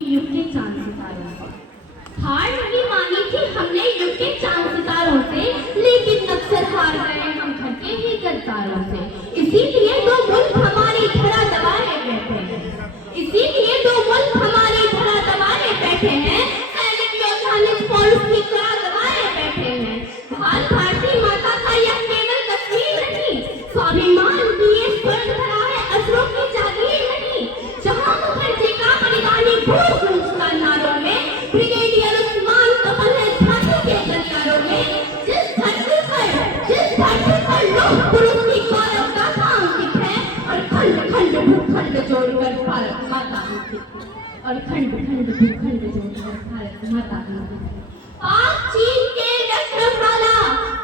युग के चांद सितारों से हार नहीं मानी थी हमने युग के चांद सितारों से, लेकिन अक्सर हार गए हम घर के ही करतारों से। इसीलिए दो मुल्क हमारी धरा दबाए बैठे हैं, इसीलिए दो मुल्क हमारी धरा दबाए बैठे हैं। सैनिक योद्धा निष्फल की कड़ा दबाए बैठे हैं। भारती माता का यह केवल तस्वीर नहीं, स्वाभिमान की ये स्वर्ण धरा है, असरों की जागीर नहीं। जहां मुखर्जी का बलिदानी घोष का नारों में, ब्रिगेडियर उस्मान कपल है झांसी के गलियारों में। जिस धरती पर लोह पुरुष की गौरव गाथा अंकित है, और खंड खंड भूखंड जोड़कर भारत माता अंकित है, और खंड खंड भूखंड जोड़कर भारत माता अंकित है। पाक चीन के व्यक्रमाला,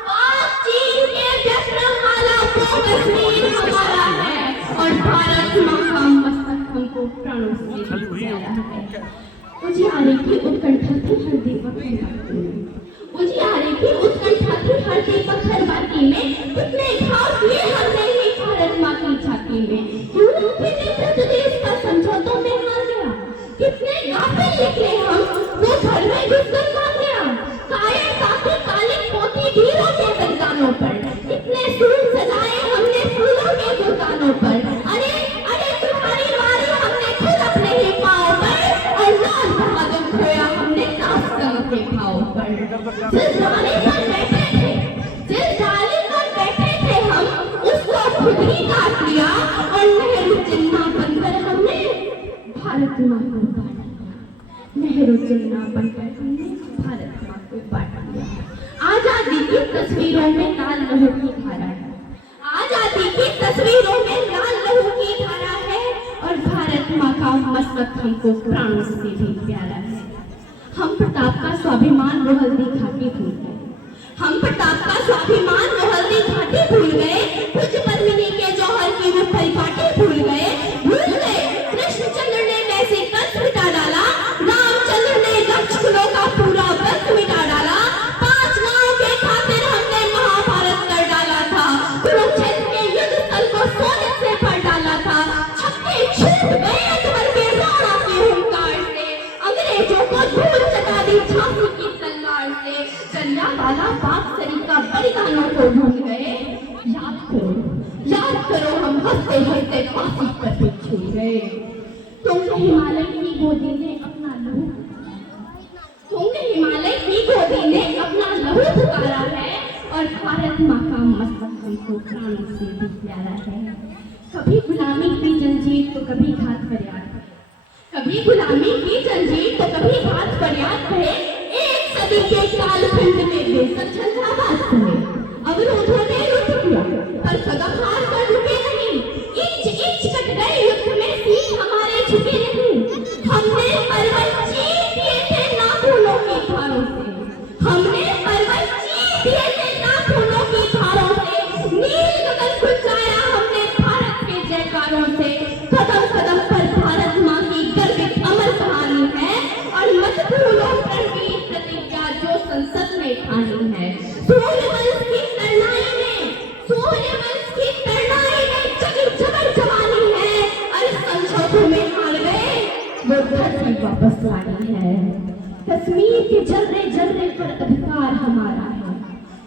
पाक चीन के व्यक्रमाला वो कश्मीर हमारा है, और भारत माँ का मस्तक हमको प्राणों से भी प्यारा है। उजियारे की उत्कंठा थी हर दीपक हर बाती में, उजियारे की उत्कंठा थी हर दीपक हर बाती में। कितने घाव किए हमने ही भारत माँ की छाती में, क्यों रूठे नेतृत्व देश का समझौतों में हार गया। कितने गाफिल निकले हम, वो घर में घुसकर भाग गया। कायरता की काली पोती ढीलों के बलिदानों पर, कितने फूल सजाए हमने फूलों के गुलदानों पर। अरे अरे तुम्हारी वारी हमने खुद अपने ही पाँव पर, और लाल बहादुर खोया हमने कास्टम के भाव पर। जिस डाली पर बैठे थे, जिस डाली पर बैठे थे हम, उसको खुद ही काट लिया, और नेहरू चिन्ह बनकर हमने भारत माँ को बांट लिया। नेहरू चिन्ह बनकर हमने भारत माँ को बांट लिया। आजादी की तस्वीरों में लाल लहू की धारा है, आजादी की तस्वीरों में लाल लहू की धारा है, और भारत माँ का मस्तक हमको प्राणों से भी प्यारा है। हम प्रताप का स्वाभिमान वो हल्दी घाटी भूल गए, हम प्रताप का स्वाभिमान वो हल्दी घाटी भूल गए। कुछ पद्मिनी के जौहर की वो परिपाटी भूल गए, भूल गए। कृष्णचंद्र ने वैसे कंस मिटा डाला, रामचंद्र ने लक्ष्मणों का पूरा वंश मिटा डाला। 5 गांव के खातिर हमने महाभारत कर डाला था, कुरुक्षेत्र के युद्ध स्थल को सोने से भर डाला था। छक्के छूट गए अकबर के राणा के हुंकार से, अंग्रेजों को धूल चटा दी झांसी की तलवार से। जलियांवाला बाग सरी का बलिदानों को भूल गए। याद करो हम हंसते हंसते फांसी पर भी छूट गए। तुमने हिमालय की गोदी ने अपना लहू, तुमने हिमालय की गोदी ने अपना लहू पुकारा है, और भारत माँ का मस्तक हमको प्राणों से भी प्यारा है। कभी गुलामी की जंजीर तो कभी घात फरियाद, कभी गुलामी की जंजीर तो कभी घात फरियाद कहे। एक सदी के कालखंड में बेसक झंझावात हुए, अवरोधों ने रुक किया, पर कदम हार कर रुके नहीं। इंच इंच कट गए युद्ध में, सींग हमारे झुके नहीं। हमने पर्वत चीर दिए थे नाखूनों की धारों से, हमने पर्वत चीर दिए थे नाखूनों की धारों से। नील गगन गुंजाया हमने भारत के जयकारों से। कदम कदम पर भारत माँ की गर्वित अमर कहानी है, और मत भूलो प्रणवीर प्रतिज्ञा जो संसद में ठानी है। सूर्यवंश की तरनाई में, सूर्यवंश की तरनाई में जगी जबर जवानी है, और समझौतों में हार गए वो धरती वापस लानी है। कश्मीर के जलने जलने पर अधिकार हमारा है,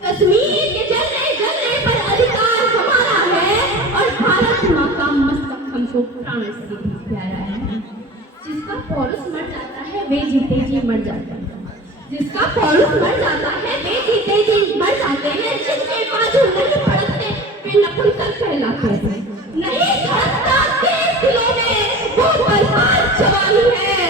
कश्मीर के जलने जलने पर अधिकार हमारा है, और भारत माँ का मस्तक हमको प्राणों से भी प्यारा है। जिसका पौरुष मर जाता है वे जीते जी मर जाते हैं, जिसका पौरुष मर जाता है वे जीते जी मर जाते हैं। जिसके बाजू नहीं पड़ते वे नपुंसक कहलाते हैं। नहीं धड़कता तेज दिलों में वो बर्बाद जवानी है,